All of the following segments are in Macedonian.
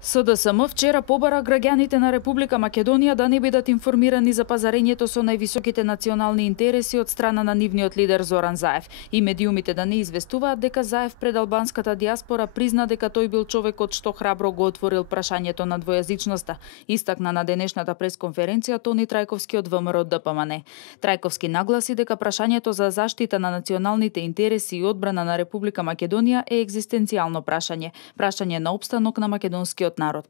СДСМ вчера побара граѓаните на Република Македонија да не бидат информирани за пазарењето со највисоките национални интереси од страна на нивниот лидер Зоран Заев и медиумите да не известуваат дека Заев пред албанската диаспора призна дека тој бил човекот што храбро го отворил прашањето на двојазичноста, истакна на денешната пресконференција Тони Трајковски од ВМРО ДПМН. Трајковски нагласи дека прашањето за заштита на националните интереси и одбрана на Република Македонија е екзистенцијално прашање на опстанок на македонскиот народ.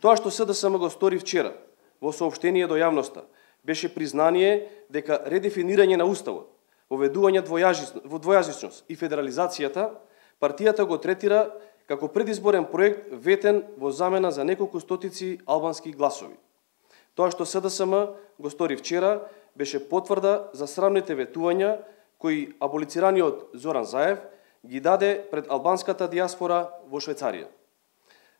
Тоа што СДСМ го стори вчера во соопштение до јавноста беше признание дека редефинирање на уставот, воведување двојазичност и федерализацијата, партијата го третира како предизборен проект ветен во замена за неколку стотици албански гласови. Тоа што СДСМ го стори вчера беше потврда за срамните ветувања кои аболицираниот Зоран Заев ги даде пред албанската диаспора во Швајцарија.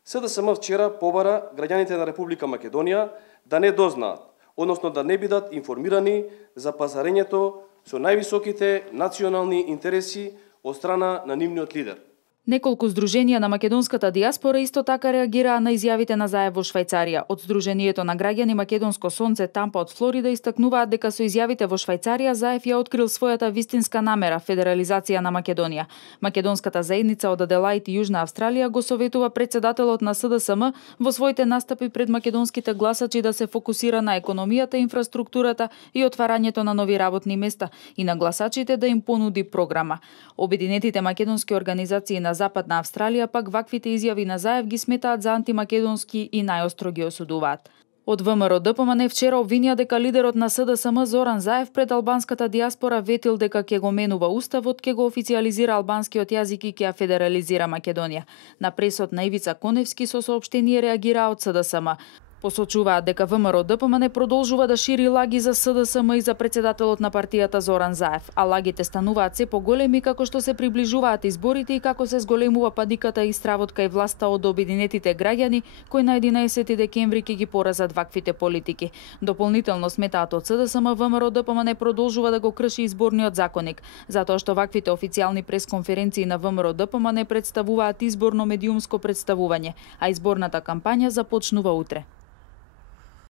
СДСМ вчера побара граѓаните на Република Македонија да не дознаат, односно да не бидат информирани за пазарењето со највисоките национални интереси од страна на нивниот лидер. Неколку здруженија на македонската диаспора исто така реагираа на изјавите на Заев во Швајцарија. Од Сдруженијето на граѓани Македонско сонце Тампа од Флорида истакнуваат дека со изјавите во Швајцарија Заев ја открил својата вистинска намера федерализација на Македонија. Македонската заедница од Аделаид и Јужна Австралија го советува претседателот на СДСМ во своите настапи пред македонските гласачи да се фокусира на економијата, инфраструктурата и отварањето на нови работни места и на гласачите да им понуди програма. Обединетите македонски организации на Западна Австралија пак ваквите изјави на Заев ги сметаат за антимакедонски и најостро ги осудуваат. Од ВМРО ДПМН вчера обвинија дека лидерот на СДСМ Зоран Заев пред албанската диаспора ветил дека ќе го менува уставот, ќе го официјализира албанскиот јазик и ќе ја федерализира Македонија. На пресот на Ивица Коневски со соопштение реагираа од СДСМ. Посочуваат дека ВМРО ДПМН продолжува да шири лаги за СДСМ и за претседателот на партијата Зоран Заев, а лагите стануваат се поголеми како што се приближуваат изборите и како се зголемува падиката и стравот кај власта од обединетите граѓани, кои на 11 декември ќе ги поразат ваквите политики. Дополнително сметаат од СДСМ ВМРО ДПМН продолжува да го крши изборниот законник, затоа што ваквите официјални пресконференции на ВМРО ДПМН представуваат изборно медиумско представување, а изборната кампања започнува утре.